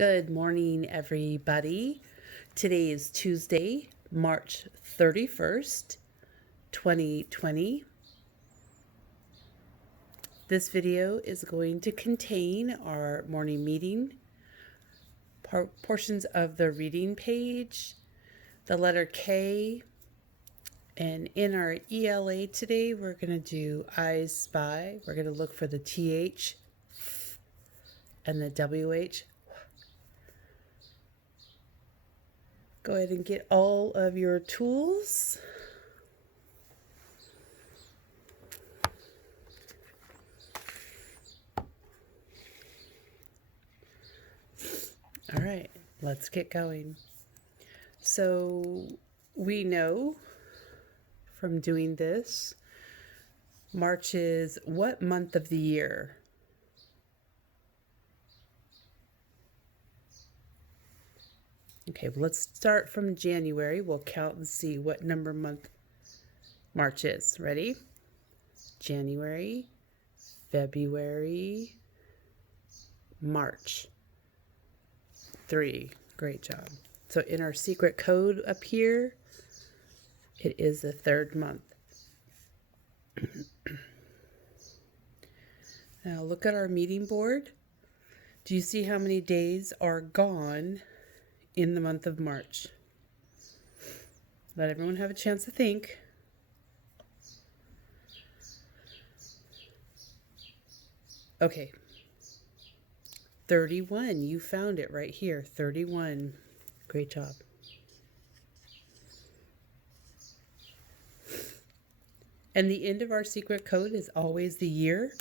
Good morning, everybody. Today is Tuesday, March 31st, 2020. This video is going to contain our morning meeting, portions of the reading page, the letter K, and in our ELA today, we're going to do I spy. We're going to look for the TH and the WH. Go ahead and get all of your tools. All right, let's get going. So we know from doing this, March is what month of the year? Okay, well, let's start from January. We'll count and see what number month March is. Ready? January, February, March. 3. Great job. So in our secret code up here, it is the third month. Now look at our meeting board. Do you see how many days are gone in the month of March? Let everyone have a chance to think. Okay. 31. You found it right here. 31. Great job. And the end of our secret code is always the year.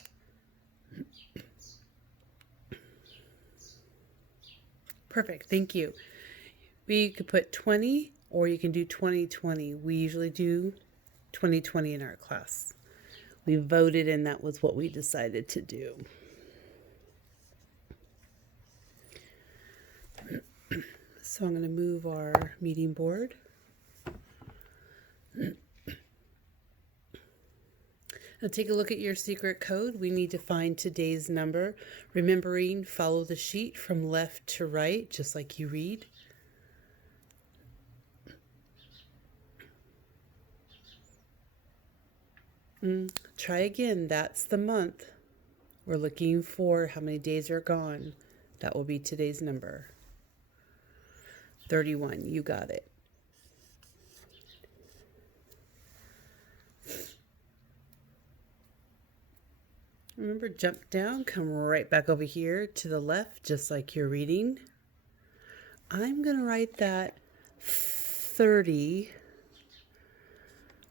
Perfect. Thank you. We could put 20 or you can do 2020. We usually do 2020 in our class. We voted and that was what we decided to do. So I'm going to move our meeting board. Now take a look at your secret code. We need to find today's number. Remembering, follow the sheet from left to right, just like you read. Try again. That's the month. We're looking for how many days are gone. That will be today's number. 31. You got it. Remember, jump down, come right back over here to the left, just like you're reading. I'm going to write that 30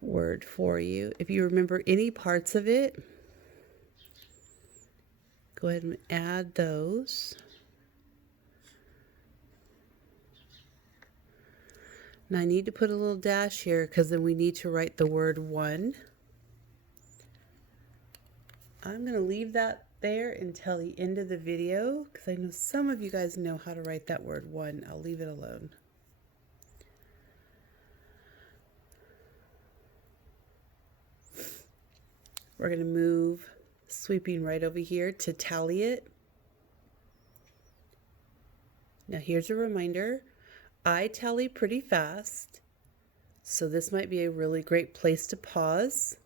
word for you. If you remember any parts of it, go ahead and add those. Now I need to put a little dash here because then we need to write the word 1. I'm going to leave that there until the end of the video because I know some of you guys know how to write that word 1. I'll leave it alone. We're going to move, sweeping right over here to tally it. Now here's a reminder. I tally pretty fast, so this might be a really great place to pause.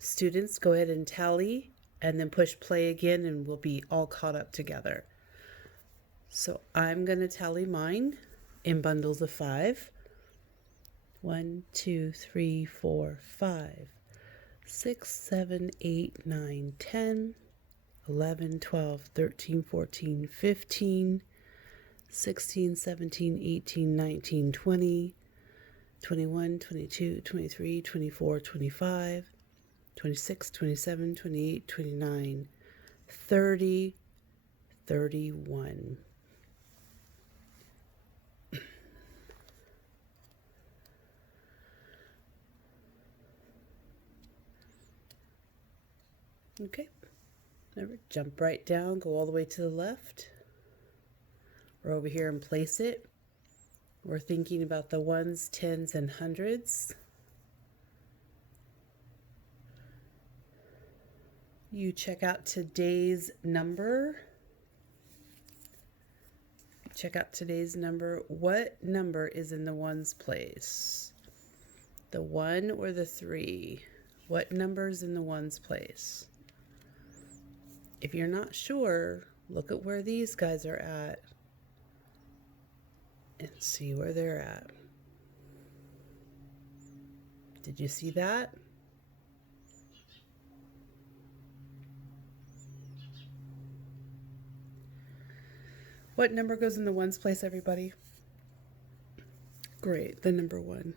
Students, go ahead and tally and then push play again and we'll be all caught up together. So I'm going to tally mine in bundles of 5. 1, 2, 3, 4, 5, 6, 7, 8, 9, 10, 11, 12, 13, 14, 15, 16, 17, 18, 19, 20, 21, 22, 23, 24, 25, 26, 27, 28, 29, 30, 31. Okay, remember, jump right down, go all the way to the left. We're over here and place it. We're thinking about the ones, tens, and hundreds. You check out today's number. check out today's number. What number is in the ones place? The 1 or the 3? What number is in the ones place? If you're not sure, look at where these guys are at and see where they're at. Did you see that? What number goes in the ones place, everybody? Great, the number 1.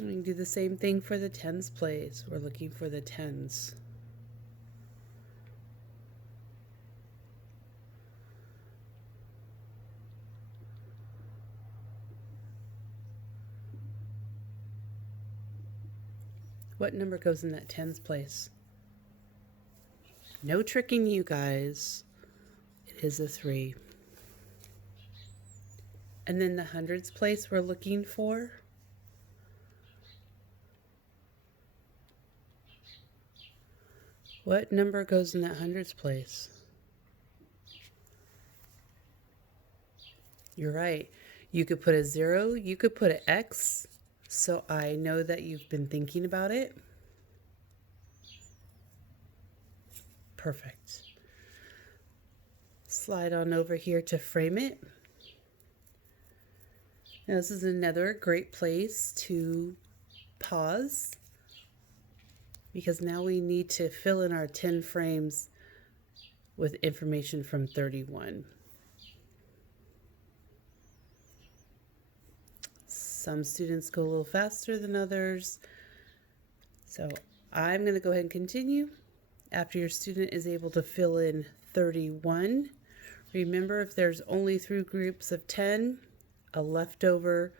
We can do the same thing for the tens place. We're looking for the tens. What number goes in that tens place? No tricking you guys. It is a 3. And then the hundreds place we're looking for. What number goes in that hundreds place? You're right. You could put a 0, you could put an X, so I know that you've been thinking about it. Perfect. Slide on over here to frame it. Now this is another great place to pause, because now we need to fill in our 10 frames with information from 31. Some students go a little faster than others, so I'm going to go ahead and continue. After your student is able to fill in 31, remember, if there's only 3 groups of 10, a leftover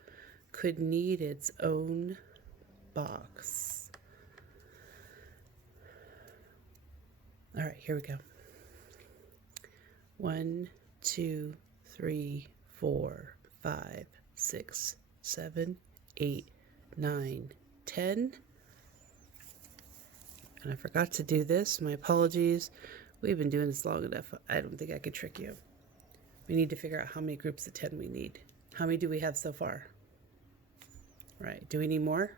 could need its own box. All right, here we go. 1, 2, 3, 4, 5, 6, 7, 8, 9, 10. And I forgot to do this. My apologies. We've been doing this long enough. I don't think I could trick you. We need to figure out how many groups of 10 we need. How many do we have so far? Right. Do we need more?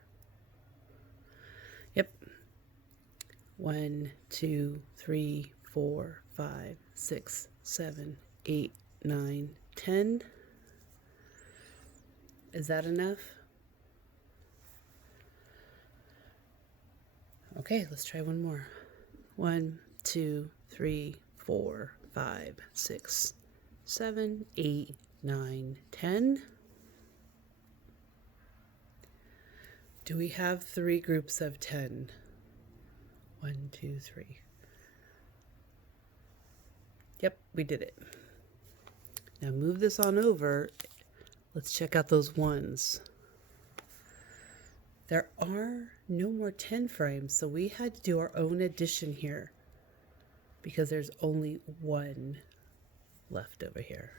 Yep. 1, 2, 3, 4, 5, 6, 7, 8, 9, 10. Is that enough? Okay, let's try one more. 1, 2, 3, 4, 5, 6, 7, 8, 9, 10. Do we have 3 groups of 10? 1, 2, 3. Yep, we did it. Now move this on over. Let's check out those ones. There are no more 10 frames, so we had to do our own addition here because there's only 1 left over here.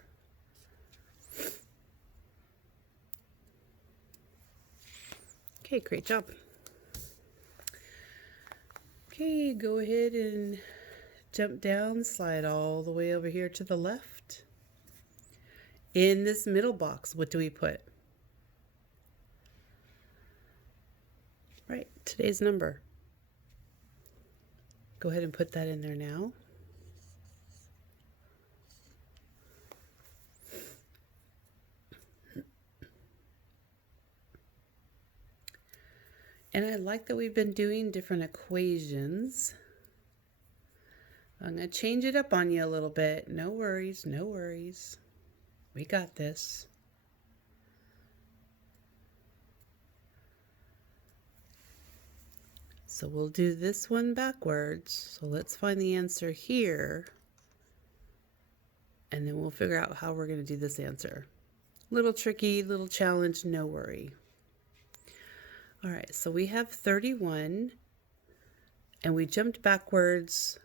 Okay, great job. Okay, go ahead and jump down, slide all the way over here to the left. In this middle box, what do we put? Right, today's number. Go ahead and put that in there now. And I like that we've been doing different equations. I'm going to change it up on you a little bit. No worries, no worries. We got this. So we'll do this one backwards. So let's find the answer here. And then we'll figure out how we're going to do this answer. Little tricky, little challenge, no worry. All right, so we have 31, and we jumped backwards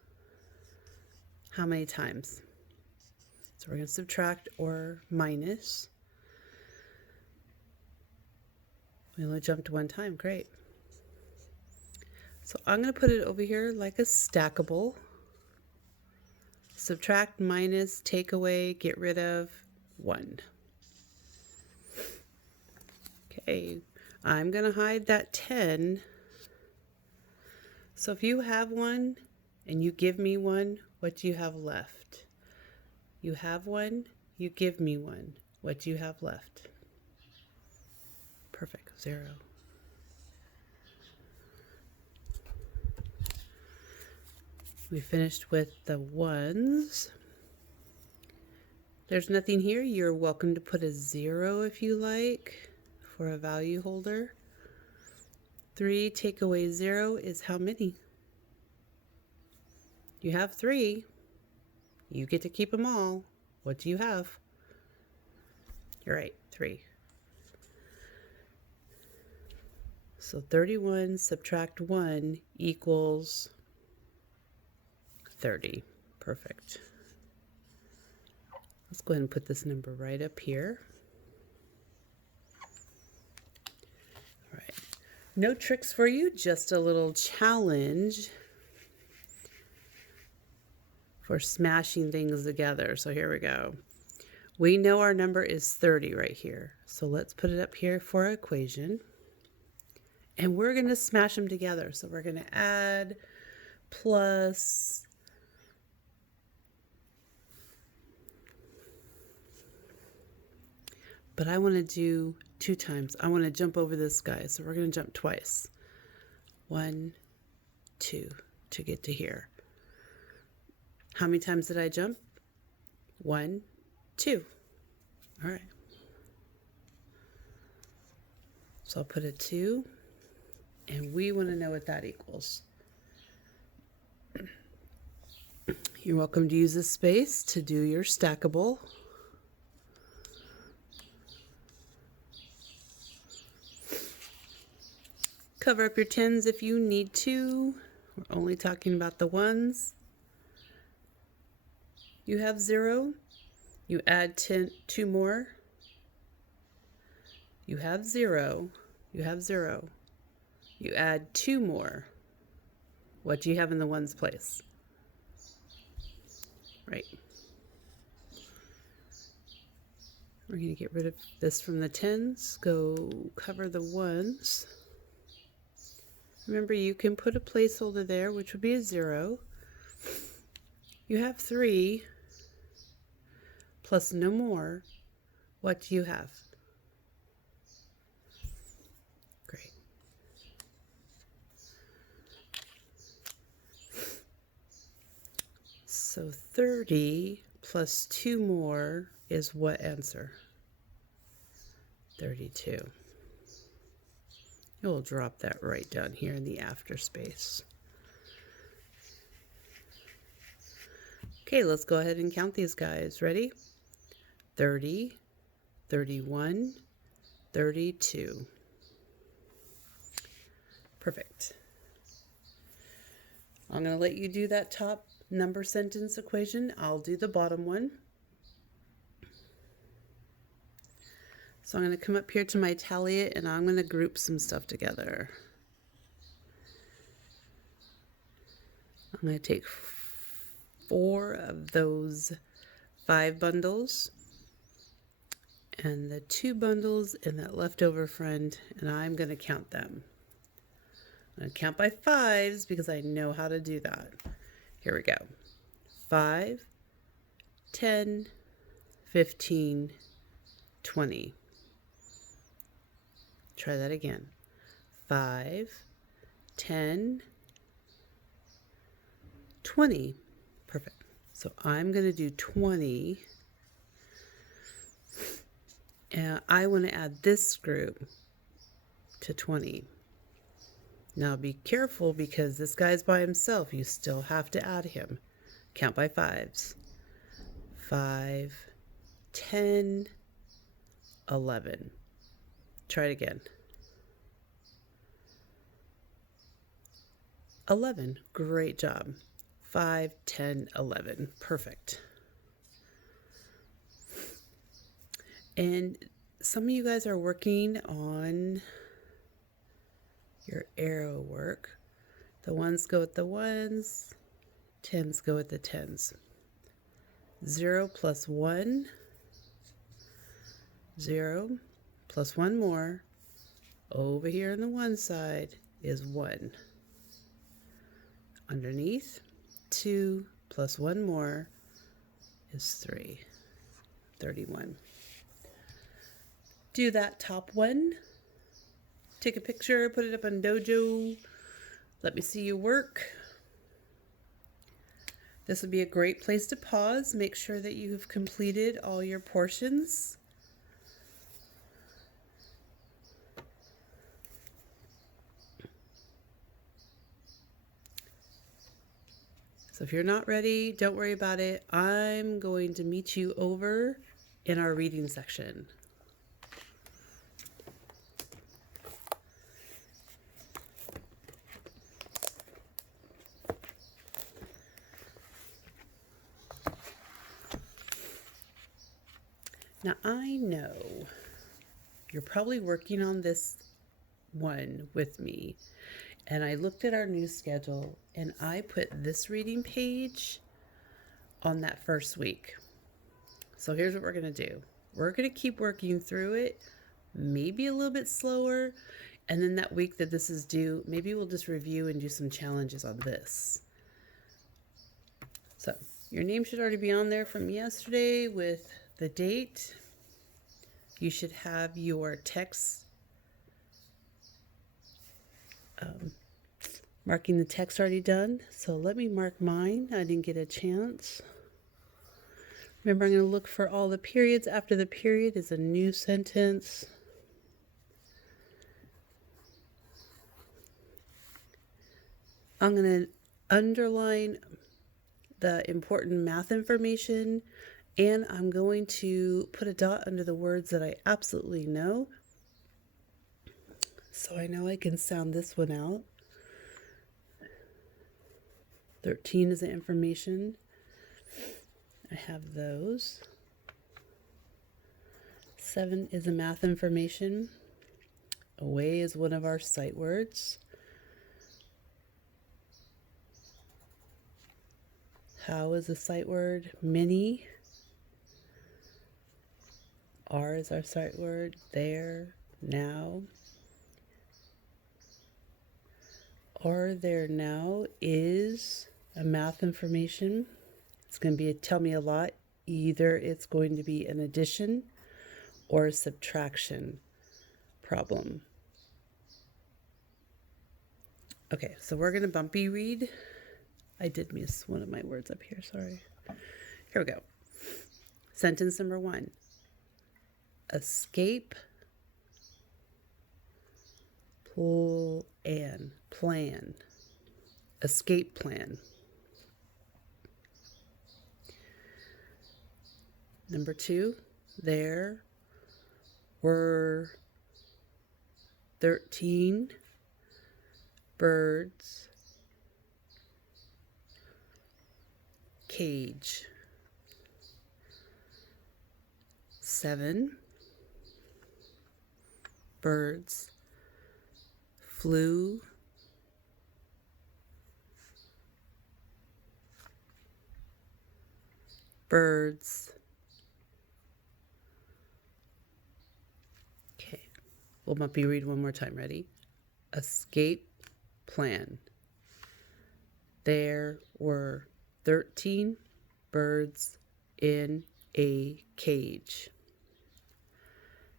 how many times? So we're going to subtract or minus. We only jumped 1 time, great. So I'm going to put it over here like a stackable. subtract, minus, take away, get rid of, 1. Okay, I'm going to hide that 10. So if you have 1 and you give me 1, what do you have left? You have 1, you give me 1. What do you have left? Perfect, 0. We finished with the 1s. There's nothing here. You're welcome to put a 0 if you like for a value holder. 3 take away 0 is how many? You have 3. You get to keep them all. What do you have? You're right, 3. So 31 subtract 1 equals 30. Perfect. Let's go ahead and put this number right up here. All right. No tricks for you, just a little challenge for smashing things together. So here we go. We know our number is 30 right here. So let's put it up here for our equation. And we're going to smash them together. So we're going to add, plus, but I want to do 2 times. I want to jump over this guy. So we're going to jump twice. 1, 2 to get to here. How many times did I jump? 1, 2. All right. So I'll put a 2, and we want to know what that equals. You're welcome to use this space to do your stackable. Cover up your 10s if you need to. We're only talking about the 1s. You have 0. You add 2 more. You have 0. You have 0. You add 2 more. What do you have in the 1's place? Right. We're going to get rid of this from the 10s. Go cover the 1s. Remember, you can put a placeholder there, which would be a 0. You have 3 plus no more. What do you have? Great. So 30 plus 2 more is what answer? 32. We'll drop that right down here in the after space. Okay, let's go ahead and count these guys. Ready? 30, 31, 32. Perfect. I'm going to let you do that top number sentence equation. I'll do the bottom one. So I'm going to come up here to my tally it, and I'm going to group some stuff together. I'm going to take 4 of those 5 bundles and the 2 bundles and that leftover friend, and I'm going to count them. I'm going to count by 5s because I know how to do that. Here we go. 5, 10, 15, 20. Try that again. 5, 10, 20. Perfect. So I'm going to do 20. And I want to add this group to 20. Now be careful because this guy's by himself. You still have to add him. Count by 5s. 5, 10, 11. Try it again. 11. Great job. 5, 10, 11. Perfect. And some of you guys are working on your arrow work. The 1s go with the 1s, 10s go with the 10s. 0 plus 1, 0 plus 1 more. Over here on the one side is 1. Underneath, 2 plus 1 more is 3. 31. Do that top one. Take a picture, put it up on Dojo. Let me see your work. This would be a great place to pause. Make sure that you have completed all your portions. So if you're not ready, don't worry about it. I'm going to meet you over in our reading section. Now I know you're probably working on this one with me, and I looked at our new schedule and I put this reading page on that first week. So here's what we're going to do. We're going to keep working through it, maybe a little bit slower, and then that week that this is due, maybe we'll just review and do some challenges on this. So your name should already be on there from yesterday with the date. You should have your text, marking the text already done. So let me mark mine. I didn't get a chance. Remember, I'm going to look for all the periods. After the period is a new sentence. I'm going to underline the important math information, and I'm going to put a dot under the words that I absolutely know, so I know I can sound this one out. 13 is the information. I have those. 7 is a math information. Away is one of our sight words. How is a sight word? Many. Are is our sight word. There, now. Are, there, now is a math information. It's going to be a tell me a lot. Either it's going to be an addition or a subtraction problem. Okay, so we're going to bumpy read. I did miss one of my words up here, sorry. Here we go. Sentence number 1. Escape plan. Escape plan. Number 2, there were 13 birds. Cage. 7 birds flew birds. Okay, we'll bumpy read one more time. Ready? Escape plan. There were 13 birds in a cage.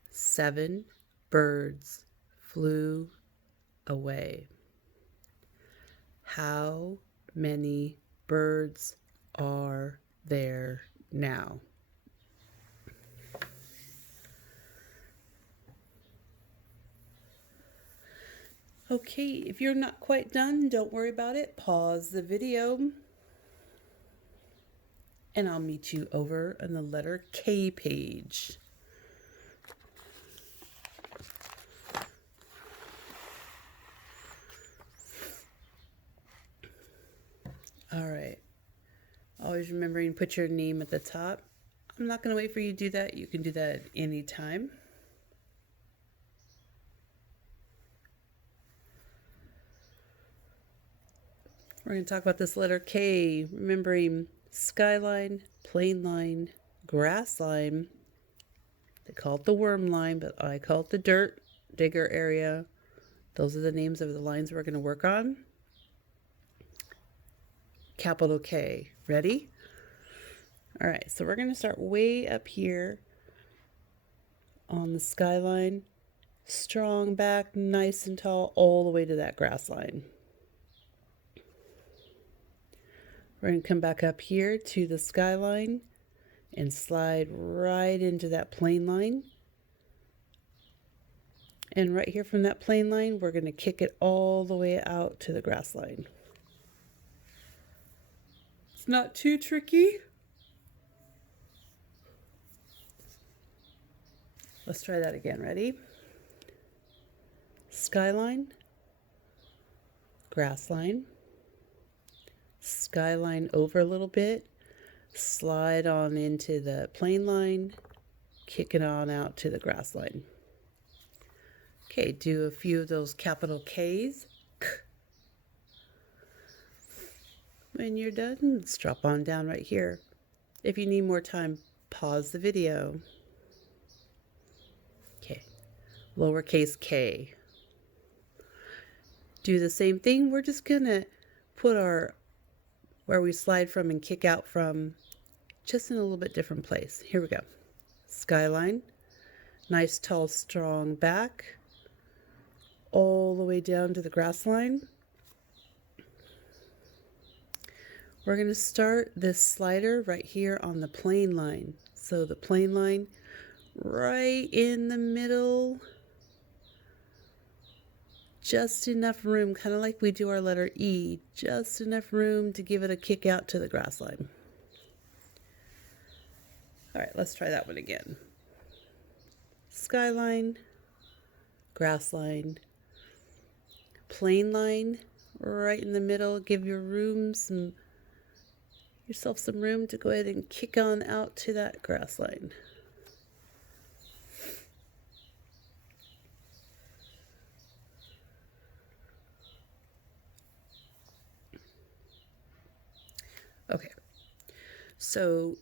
7 birds flew away. How many birds are there now? Okay, if you're not quite done, don't worry about it. Pause the video. And I'll meet you over on the letter K page. All right. Always remembering to put your name at the top. I'm not going to wait for you to do that. You can do that at any time. We're going to talk about this letter K, remembering skyline, plain line, grass line. They call it the worm line, but I call it the dirt digger area. Those are the names of the lines we're going to work on. Capital K. Ready? All right, so we're going to start way up here on the skyline. Strong back, nice and tall, all the way to that grass line. We're going to come back up here to the skyline and slide right into that plain line. And right here from that plain line, we're going to kick it all the way out to the grass line. It's not too tricky. Let's try that again. Ready? Skyline, grass line, skyline over a little bit, slide on into the plain line, kick it on out to the grass line. Okay, do a few of those capital K's. K. When you're done, let's drop on down right here. If you need more time, pause the video. Okay, lowercase k. Do the same thing. We're just gonna put our where we slide from and kick out from just in a little bit different place. Here we go. Skyline, nice tall strong back, all the way down to the grass line. We're going to start this slider right here on the plain line. So the plain line right in the middle. Just enough room, kind of like we do our letter E, just enough room to give it a kick out to the grass line. All right, let's try that one again. Skyline, grass line, plain line right in the middle. Give yourself some room to go ahead and kick on out to that grass line. Okay, so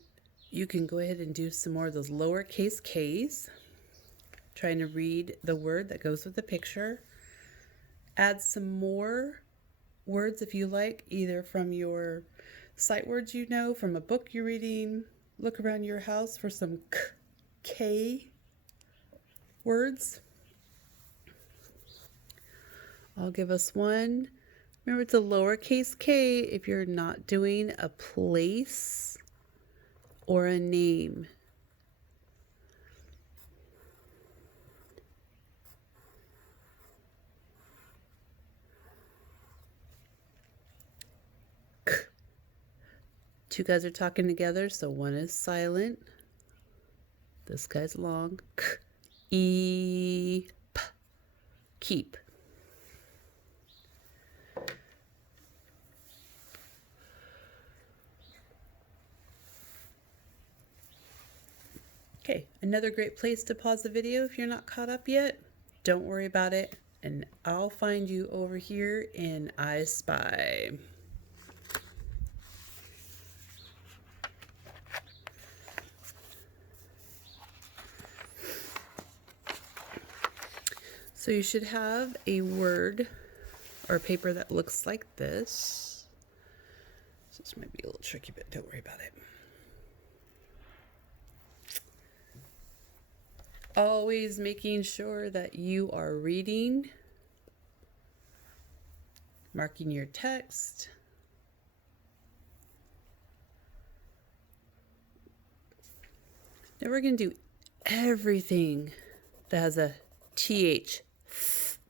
you can go ahead and do some more of those lowercase k's, trying to read the word that goes with the picture. Add some more words if you like, either from your sight words you know, from a book you're reading. Look around your house for some K words. I'll give us one. Remember, it's a lowercase k if you're not doing a place or a name. K. Two guys are talking together, so one is silent. This guy's long. K. E. P. Keep. Okay, another great place to pause the video if you're not caught up yet. Don't worry about it, and I'll find you over here in I Spy. So you should have a word or paper that looks like this. This might be a little tricky, but don't worry about it. Always making sure that you are reading, marking your text. Now we're going to do everything that has a TH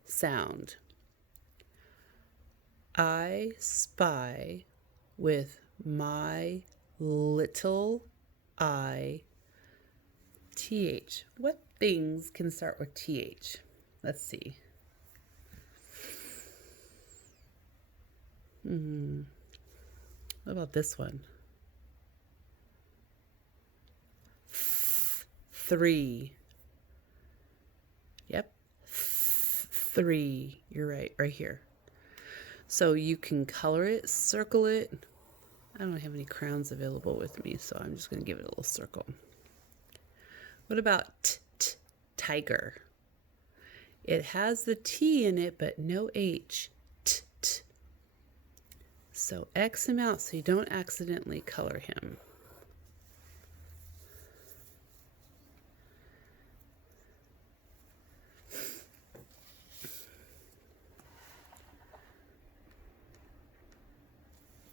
sound. I spy with my little eye. TH. What things can start with TH? Let's see. What about this one? 3. Yep. 3. You're right here. So you can color it, circle it, I don't have any crowns available with me, so I'm just going to give it a little circle. What about tiger? It has the T in it, but no H. T. So X him out so you don't accidentally color him.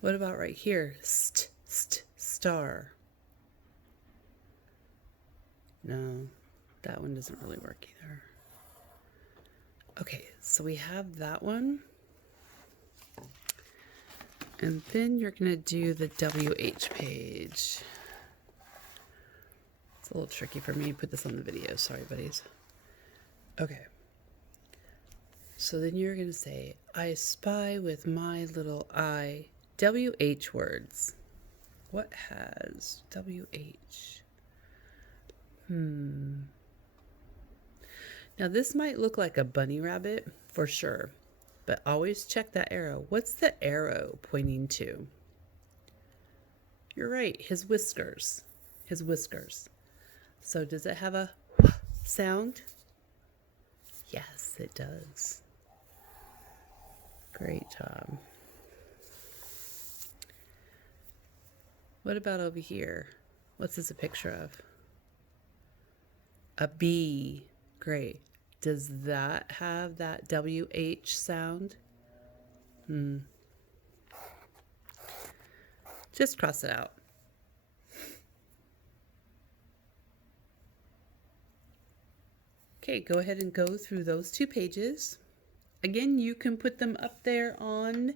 What about right here? Star. No, that one doesn't really work either. Okay, so we have that one. And then you're going to do the WH page. It's a little tricky for me to put this on the video. Sorry, buddies. Okay. So then you're going to say, I spy with my little eye WH words. What has WH? Now this might look like a bunny rabbit for sure, but always check that arrow. What's the arrow pointing to? You're right, his whiskers. His whiskers. So does it have a sound? Yes, it does. Great job. What about over here? What's this a picture of? A bee. Great. Does that have that WH sound? Just cross it out. Okay, go ahead and go through those 2 pages. Again, you can put them up there on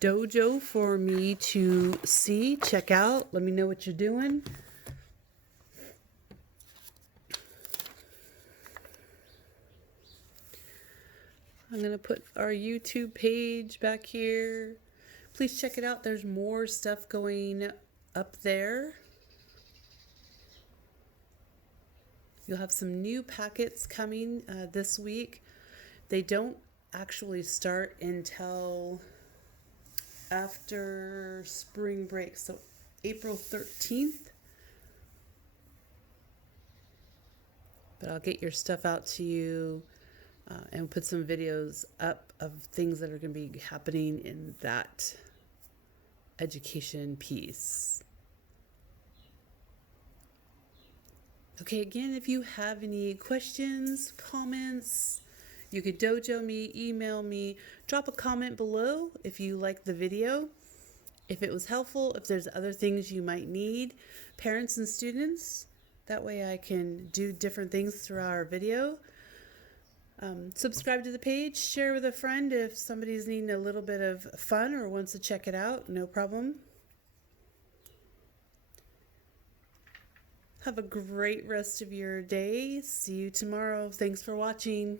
Dojo for me to see, check out. Let me know what you're doing. I'm going to put our YouTube page back here. Please check it out. There's more stuff going up there. You'll have some new packets coming this week. They don't actually start until after spring break, so April 13th. But I'll get your stuff out to you and put some videos up of things that are going to be happening in that education piece. Okay, again, if you have any questions, comments, you could dojo me, email me, drop a comment below if you liked the video. If it was helpful, if there's other things you might need, parents and students, that way I can do different things through our video. Subscribe to the page, share with a friend if somebody's needing a little bit of fun or wants to check it out, no problem. Have a great rest of your day. See you tomorrow. Thanks for watching.